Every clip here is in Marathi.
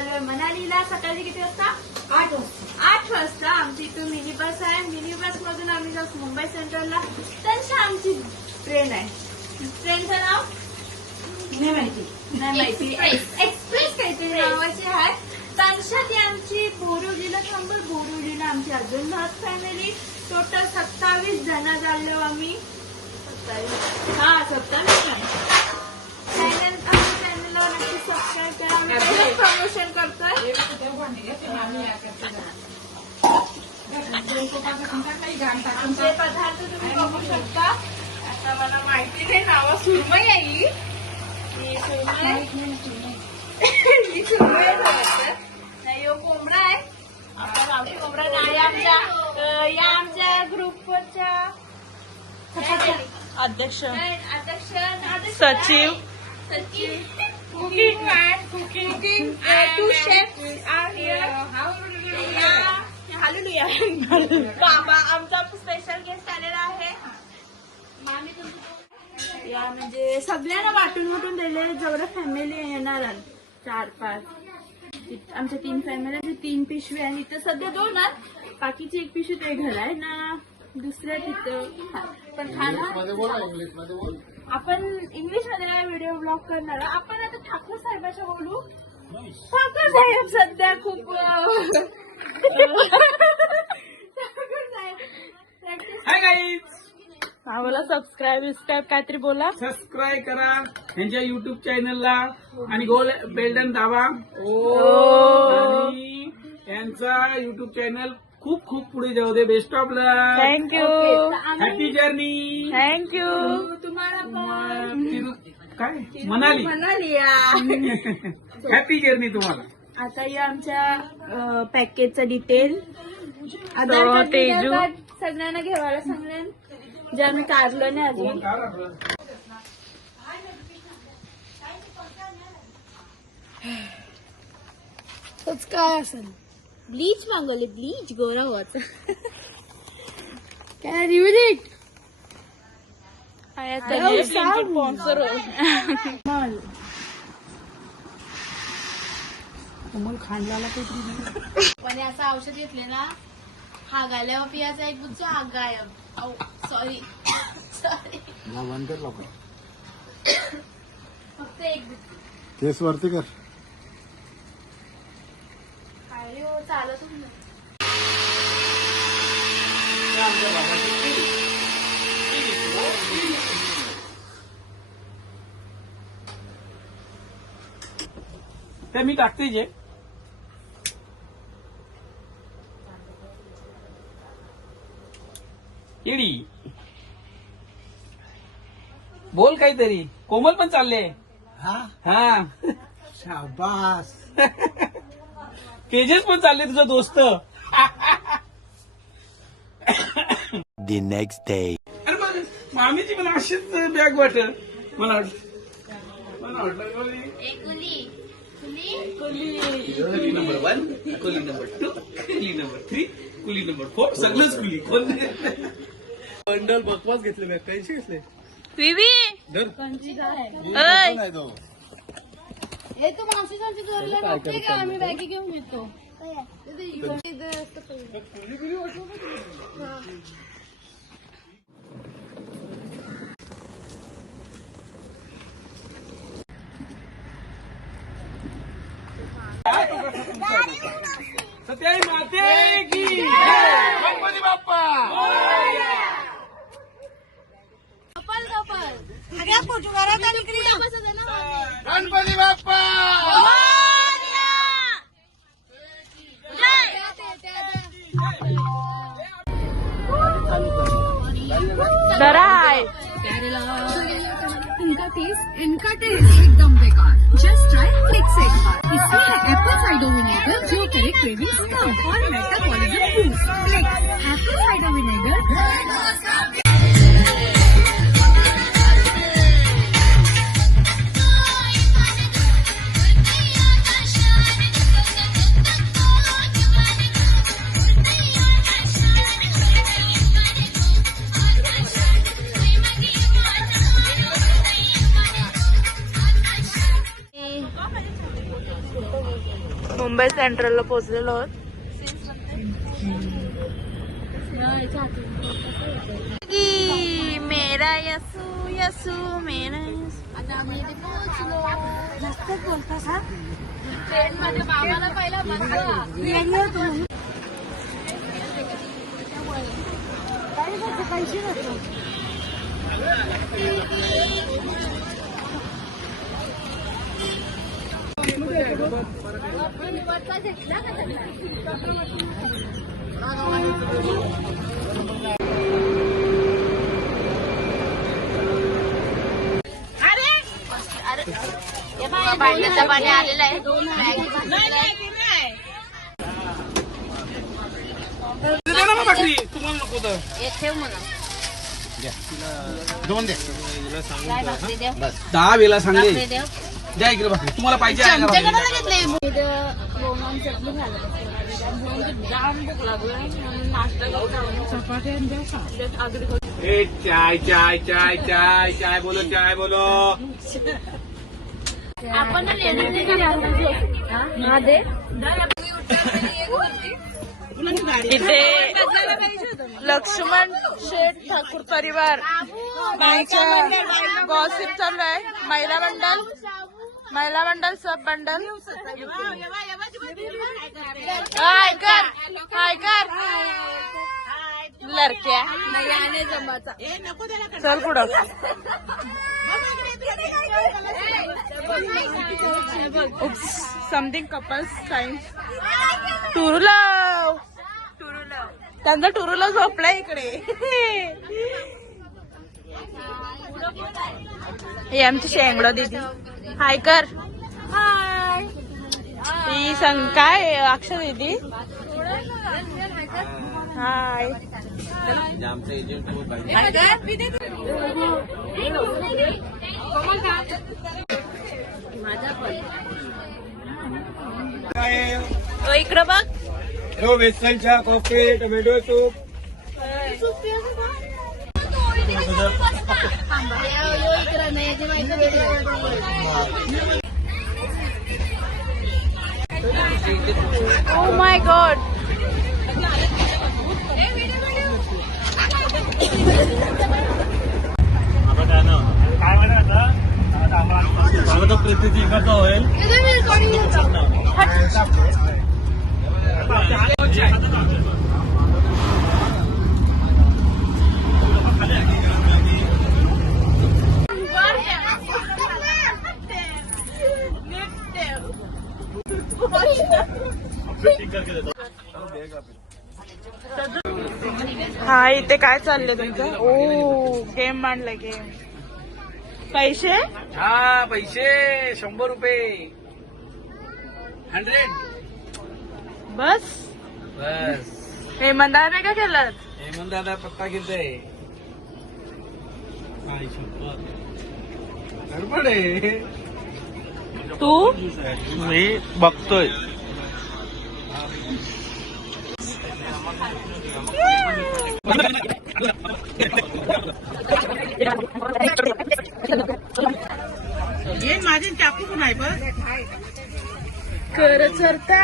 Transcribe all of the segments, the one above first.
चाललोय मनालीला. सकाळी किती वाजता? 8 वाजता. 8 वाजता आमची इथून मिनी बस आहे. मिनी बस मधून आम्ही जाऊ मुंबई सेंट्रलला. तशी आमची ट्रेन आहे. ट्रेनचं नाव नाही माहिती. एक्सप्रेस काहीतरी नावाची आहे. तनशा ती आमची बोरिवलीला थांबल. बोरिवलीला आमची अजून भात फॅमिली. टोटल 27 जण झालो आम्ही. 27 जण. चॅनलला नक्की सबस्क्राईब करा. आम्ही प्रमोशन करतोय. आमचे पदार्थ तुम्ही बघू शकता. आता मला माहिती नाही नाव. सुरमई आहे ही सुरमई नाही. कोंबडा आहे. आपण कोंबडा नाही. आमच्या ग्रुपच्या अध्यक्ष सचिव cooking two chef are here. बाबा आमचा स्पेशल गेस्ट आलेला आहे. या म्हणजे सगळ्यांना वाटून दिले. जेवढं फॅमिली येणार 4-5. आमच्या 3 फॅमिली 3 पिशवी आहे. इथं सध्या 2 आहेत. बाकीची 1 पिशवी ते घर आहे ना. दुसऱ्या तिथं पण खाणार आपण इंग्लिश मध्ये व्हिडिओ ब्लॉग करणार. आपण आता ठाकूर साहेबांच्या बोलू. ठाकूर साहेब सध्या खूप आम्हाला सबस्क्राईब काहीतरी बोला. सबस्क्राईब करा यांच्या युट्यूब चॅनलला आणि गोल बेल्डन दाबा. आणि यांचा युट्यूब चॅनल खूप खूप पुढे जाऊ दे. Best of luck. Thank you. Happy journey. Thank you. तुम्हाला काय मनाली हॅपी जर्नी तुम्हाला. आता या आमच्या पॅकेजचं डिटेल. तेजू सगळ्यांना घेवायला सांगेन जे आम्ही काढलं नाही अजून. काय असेल ब्लीच मागवले. ब्लीच गोरा व्हायचं. काय रिव्हिट स्पॉन्सर खांडला पण असं औषध घेतले ना. हा गाल्यावर पियाचा एक गुच्छ. हा गायब. सॉरी फक्त एक केस वरती कर. काय हो चालत नाही. ते मी टाकते जे. केडी बोल काहीतरी. कोमल पण चालले. हा शाबास. तेजस पण चालले तुझा दोस्त. The next day. अरे मग मामीची पण अशीच बॅग वाटत. मला वाटलं कुली नंबर 1, कुली नंबर 2, कुली नंबर 3, कुली नंबर 4. सगळंच कुली. कोण बंडल बकवास घेतले. बॅग काहीशी घेतले. हे तू मावशीसाठी जोरला बघते का. आम्ही बॅगी घेऊन येतो. सत्याई माते की गणपती बाप्पा. गणपती बाप्पा. इनका टेस्ट एकदम बेकार. जस्ट ट्राई फ्लिक्स एक बार. इसमें है एप्पल साइडर विनेगर जो करे क्रेविंग्स कम और metabolism boost. Flix apple cider vinegar. Mumbai सेंट्रलला पोहोचलेलो आहोत. मेरा यसू यसू मेरा आता आम्ही इथे पोहोचलो. मस्त बोलतास हा. ट्रेन मध्ये मामाला पहिला मस्त बाटलीचं पाणी आलेलं आहे. तुम्हाला नको तर ठेव म्हणा. दोन द्या. 10 वेळा सांगले द्या इकडे भाकरी. तुम्हाला पाहिजे आहे का भाकरी? ए, चाय चाय चाय चाय चाय बोलो चाय बोलो. आपण इथे लक्ष्मण शेठ ठाकूर परिवार गॉसिप चालू आहे. महिला मंडल सब मंडल. हाय कर लडक्या चल पुढं. Something couples science. टुरुलव त्यांचा टुरुलव झोपलाय इकडे. हे आमची शेंगडो दीदी. हाय कर. हाय. ही काय अक्षर दीदी. हाय. इकडं बघ. बेसन चहा coffee tomato soup. Oh my God. प्रसिद्धी इकडचा होईल. हा इथे काय चाललंय तुमचं. ओ गेम मांडलं गेम. पैसे हा पैसे 100 रुपये. 100 बस. हेमंतदाने का केलं. हेमंत दादा पत्ता घेतोय. गडबड आहे. तू मी बघतोय. माझे चाकू पण आहे पण कर चरता.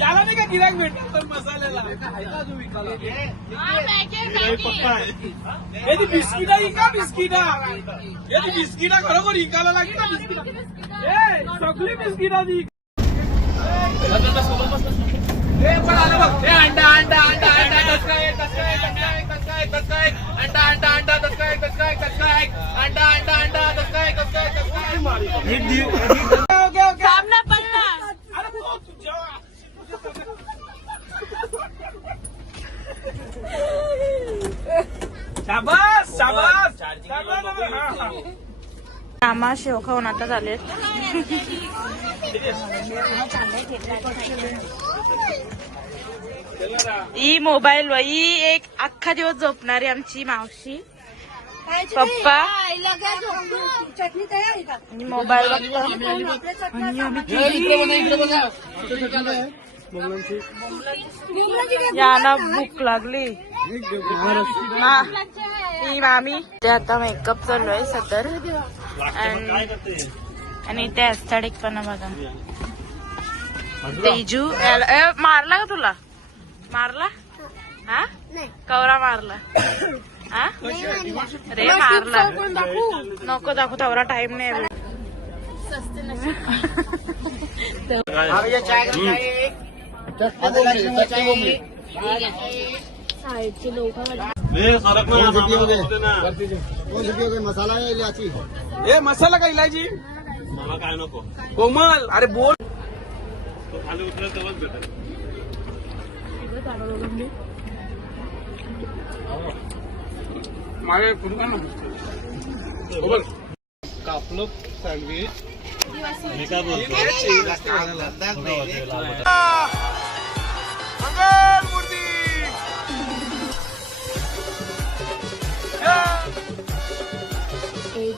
याला नाही का गिराक भेटत मसाल्याला. बिस्किटा इका बिस्किटा बिस्किटा खरोखर इकायला लागली ना. बिस्किटा सगळी बिस्किटा दी. पण आलं बघ. अंडा अंडा अंडा अंडा कसकाय कसकाय कसकाय कसकाय कसकाय अंडा अंडा अंडा कसकाय कसकाय कसकाय अंडा अंडा अंडा कसकाय कसकाय कसकाय. सामना पन्ना. शाबास शाबास. मामा शेव खाऊन आता झाले. ही मोबाईल ही एक अख्खा दिवस झोपणारी आमची मावशी पप्पा मोबाईल बघतो. यांना भूक लागली. ही मामी ते आता मेकअप चालू आहे सदर. आणि ते ऍस्थेटिक पण बघा. तेजू मारला का तुला? मारला हा कवरा मारला हा रे मारला. नको दाखवू तेवढा टाइम नाही. मसाला का इलायची मला काय नको कोमल. अरे बोल खाली उतरत तेव्हाच भेटेल. माझे कापलं सँडविच. मी काय बोलतो एक